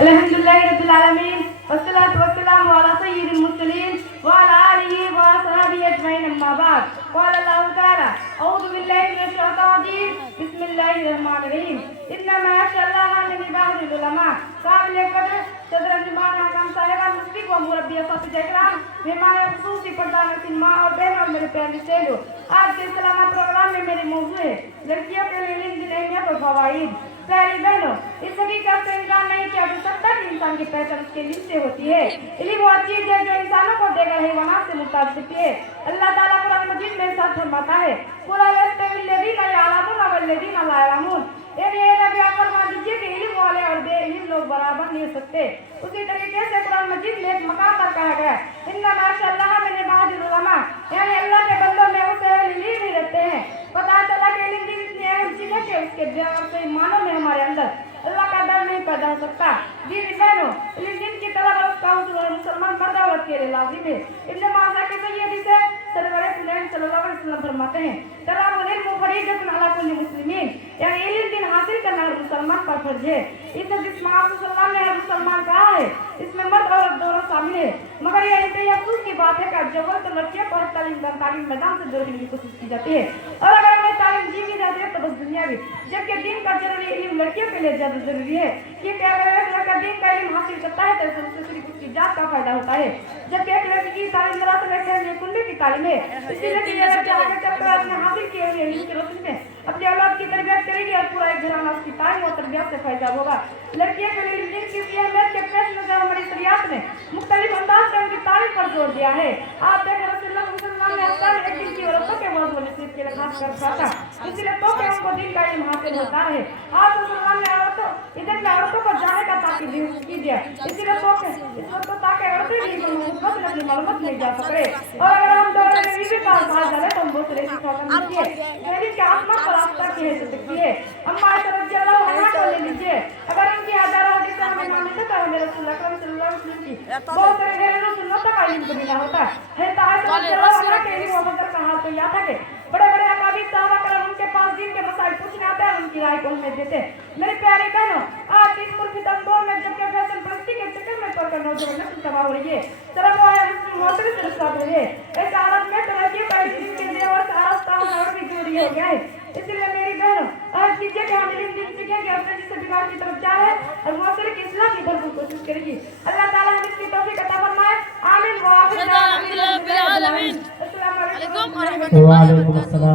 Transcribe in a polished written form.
الحمدللہ رب العالمین والصلاة والسلام علی سید المرسلین وعلی آلہ وصحبہ اجمعین اما بعد قال اللہ تعالی اعوذ باللہ من الشیطان الرجیم بسم اللہ الرحمن الرحیم انما یخشى اللہ من عباد العلماء قابل قدر صدر انجمن حکام صاحبان مشفق و مربی اساتذہ اکرام مہمان خصوصی پردان حسین ماں اور بہن اور میرے پیارے سہیلیوں، آج کے سلامہ پروگرام میں میرے موضوع ہے لڑکیوں کے لیے علم کی اہمیت اور فوائد۔ پیاری بہنوں، اس حقیقت سے انکار نہیں کیا جا سکتا کہ انسان کی پہچان اس کے علم سے ہوتی ہے۔ علم وہ چیز ہے جو انسانوں کو دیگر حیوانات سے متعلق ہے۔ اللہ تعالیٰ قرآن مجید میں ارشاد فرماتا ہے قُلْ هَلْ يَسْتَوِي الَّذِينَ يَعْلَمُونَ وَالَّذِينَ لَا يَعْلَمُونَ، اے نبی آپ فرما دیجیے کہ علم والے اور بے علم لوگ برابر نہیں ہو سکتے۔ اسی طریقے سے قرآن مجید میں ایک مقام پر کہا گیا اِنَّمَا يَخْشَى اللَّهَ مِنْ عِبَادِ الْعُلَمَاء، یعنی اللہ کے بندوں میں اسے علم ہی رہتے ہیں۔ پتہ چلا کہ علم کی اتنی اہم چیز ہے کہ اس کے جواب سے ایمانوں میں ہمارے اندر اللہ کا ڈر نہیں پیدا ہو سکتا۔ دینی بہنوں، علم دین کی طلب اور اس کا حصول مسلمان مرد عورت کے لیے لازم ہے۔ ابن ماجہ کی صحیح حدیث ہے، سرور کونین صلی اللہ علیہ وسلم فرماتے ہیں طلب العلم فریضۃ علی کل مسلمین، یعنی علم دین حاصل کرنا ہر مسلمان پر فرض ہے۔ اس حدیث میں آپ صلی اللہ علیہ وسلم نے ہر مسلمان کہا ہے، اس میں مرد اور دونوں شامل ہے، مگر یہ انتہائی افسوس کی بات ہے کہ اب جب تو لڑکیوں کو تعلیم میدان سے دور کرنے کی کوشش کی جاتی ہے، اور اگر ہمیں تعلیم دی بھی جاتی ہے تو بس دنیا بھی، جبکہ دین کا ضروری علم لڑکیوں کے لیے زیادہ ضروری ہے، کیونکہ اگر ایک لڑکا دین کا علم حاصل کرتا ہے تو اس سے صرف اس کی ذات کا فائدہ ہوتا ہے، جبکہ ایک لڑکی کی تعلیم دراصل ایک کنبے کی تعلیم ہے۔ اسی لیے کہ یہ لڑکا آگے چل کر اپنے حاصل کیے ہوئے علم کی روشنی میں اپنی اولاد کی تربیت کرے گی اور پورا ایک گھرانہ اس کی تعلیم اور تربیت سے فائدہ ہوگا۔ لڑکیوں کے لیے دین کی اہمیت کے پیش نظر ہماری شریعت نے مختلف انداز سے ان کی تعلیم پر زور دیا ہے۔ آپ دیکھیں رسول اللہ صلی اللہ علیہ وسلم نے ایک دن کی عورتوں کے موضوع نصیب کے لیے خاص کر کہا تھا، اس لیے تو کہ ان کو دین کا علم حاصل ہوتا ہے۔ آپ صلی اللہ علیہ وسلم نے عورتوں کو جانے کا تاکید کیجیے، اسی لیے تو کہ اس وقت تاکہ عورتیں بھی مثبت اپنی معلومات لے جا سکے، اور اگر ہم دونوں میں بھی کام کہا جائے تو ہم بہت سے ایسی پرابلم ہوتی ہے جو علم کے آسمان پر راستہ کی ہے سکتی ہے۔ اما عائشہ رضی اللہ عنہا کو لے لیجیے، اگر ان کی ہزاروں حدیثیں ہمیں مانتے تو ہمیں رسول اللہ صلی اللہ علیہ وسلم کی بہت سارے گھریلو سنتوں کا علم کبھی نہ ہوتا ہے۔ عائشہ رضی اللہ عنہا کے علم و فضل کا حال تو یہ تھا کہ بڑے بڑے اکابر صحابہ کرام ان کے پاس دین کے مسائل پوچھنے آتے ہیں اور ان کی رائے کو ہمیں دیتے۔ میری پیاری بہنوں، آج اس ملک دور میں جب کہ فیشن پرستی کے چکر میں پڑ کر نوجوان نسل تباہ ہو رہی ہے، طرف وہ ہے مسلم معاشرے سے رسوا ہو رہی ہے، اس حالت میں ترقی کا علم کے لیے اور آراستہ اور بھی ضروری ہو گیا ہے۔ اس لیے میری بہنوں، آج کیجیے کہ ہم علم دین سیکھیں گے، اپنے جسے بگاڑ کی طرف جا رہے اور معاشرے کی اصلاح کی بھرپور کوشش کرے گی۔ اللہ تعالیٰ ہم اس کی توفیق عطا فرمائے، آمین۔ السلام علیکم وعلیکم السلام۔